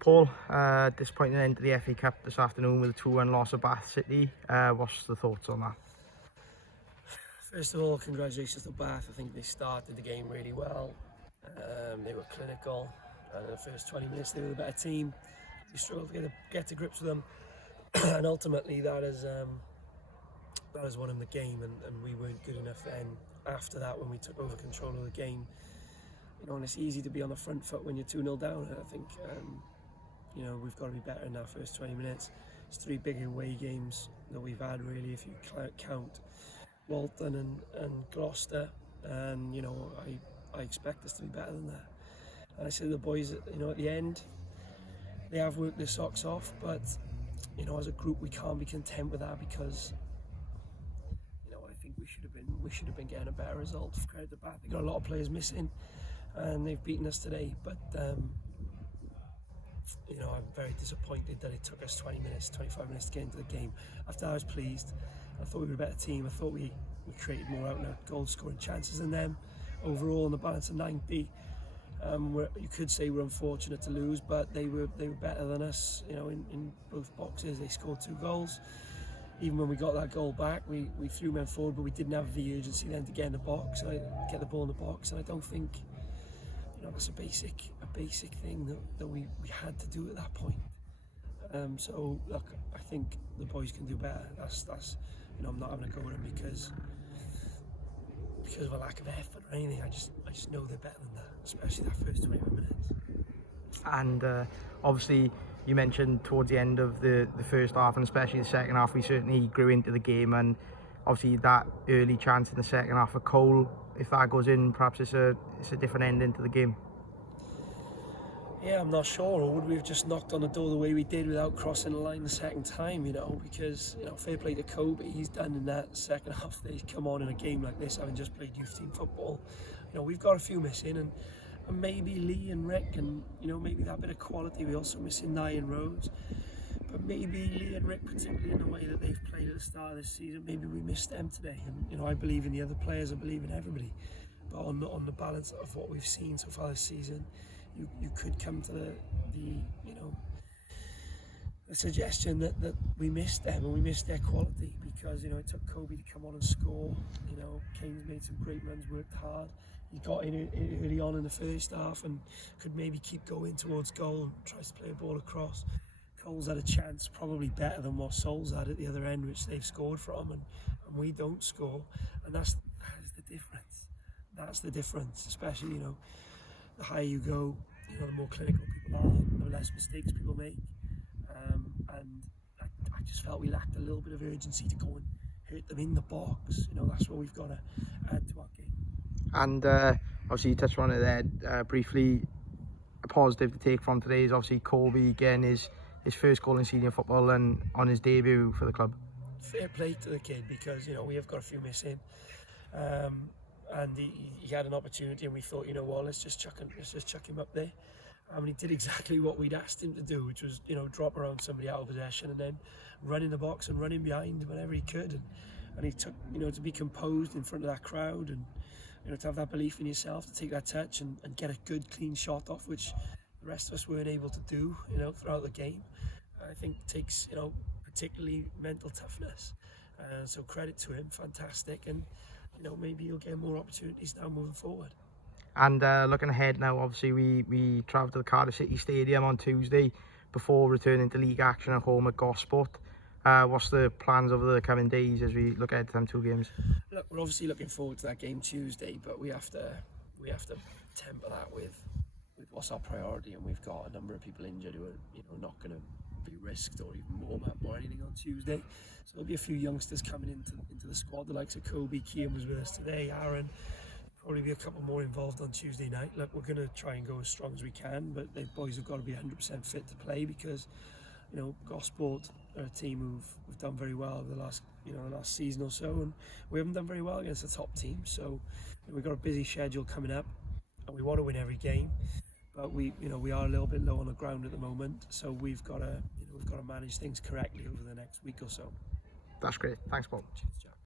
Paul, disappointing end to the FA Cup this afternoon with a 2-1 loss of Bath City. What's the thoughts on that? First of all, congratulations to Bath. I think they started the game really well. They were clinical, and in the first 20 minutes they were the better team. We struggled to get to grips with them, and ultimately that has won them the game. And we weren't good enough then. After that, when we took over control of the game, and it's easy to be on the front foot when you're 2-0 down. And I think we've got to be better in that first 20 minutes. It's 3 big away games that we've had, really, if you count Walton and Gloucester, and I expect us to be better than that. And I say to the boys, at the end, they have worked their socks off, but as a group we can't be content with that, because I think we should have been getting a better result. Credit to Bath, they got a lot of players missing, and they've beaten us today. But I'm very disappointed that it took us 25 minutes to get into the game. After that, I was pleased. I thought we were a better team. I thought we created more out-and-out goal-scoring chances than them. Overall, on the balance of 90, you could say we're unfortunate to lose, but they were better than us. In both boxes, they scored 2 goals. Even when we got that goal back, we threw men forward, but we didn't have the urgency then to get in the box, get the ball in the box. And I don't think that's a basic thing that we had to do at that point. So look, I think the boys can do better. That's I'm not having a go at them because of a lack of effort or anything. I just know they're better than that, especially that first 20 minutes. And obviously, you mentioned towards the end of the first half, and especially the second half, we certainly grew into the game. And obviously, that early chance in the second half for Cole, if that goes in, perhaps it's a different ending to the game. Yeah, I'm not sure. Or would we have just knocked on the door the way we did without crossing the line the second time? Because fair play to Kobe, he's done in that second half. That he's come on in a game like this, having just played youth team football. We've got a few missing, and maybe Lee and Rick, and maybe that bit of quality. We also missing Nye and Rhodes, but maybe Lee and Rick, particularly in the way that they've played at the start of this season, maybe we missed them today. And I believe in the other players, I believe in everybody, but on the balance of what we've seen so far this season, you could come to the suggestion that we missed them and we missed their quality, because it took Kobe to come on and score. Kane's made some great runs, worked hard. He got in early on in the first half and could maybe keep going towards goal and tries to play a ball across. Cole's had a chance, probably better than what Sol's had at the other end, which they've scored from, and we don't score, and that is the difference. That's the difference, especially the higher you go, the more clinical people are, the less mistakes people make. And I just felt we lacked a little bit of urgency to go and hurt them in the box. That's what we've got to add to our game. And obviously, you touched on it there briefly. A positive to take from today is obviously Colby getting his first goal in senior football and on his debut for the club. Fair play to the kid, because we have got a few missing. And he had an opportunity, and we thought, let's just chuck him up there. And he did exactly what we'd asked him to do, which was, drop around somebody out of possession and then run in the box and run in behind whenever he could. And he took, to be composed in front of that crowd, and to have that belief in yourself, to take that touch and get a good, clean shot off, which the rest of us weren't able to do, throughout the game. I think it takes, particularly mental toughness. So credit to him, fantastic. And maybe he'll get more opportunities now moving forward. And looking ahead now, obviously we travel to the Cardiff City Stadium on Tuesday before returning to league action at home at Gosport. What's the plans over the coming days as we look ahead to them 2 games? Look, we're obviously looking forward to that game Tuesday, but we have to temper that with what's our priority, and we've got a number of people injured who are not going to be risked or even warm up or anything on Tuesday. So there'll be a few youngsters coming into the squad, the likes of Kobe. Kean was with us today, Aaron. Probably be a couple more involved on Tuesday night. Look, we're going to try and go as strong as we can, but the boys have got to be 100% fit to play, because Gosport are a team who've done very well over the last season or so, and we haven't done very well against the top team. So we've got a busy schedule coming up, and we want to win every game, but we are a little bit low on the ground at the moment, so we've got to manage things correctly over the next week or so. That's great. Thanks, Paul. Cheers, Jack.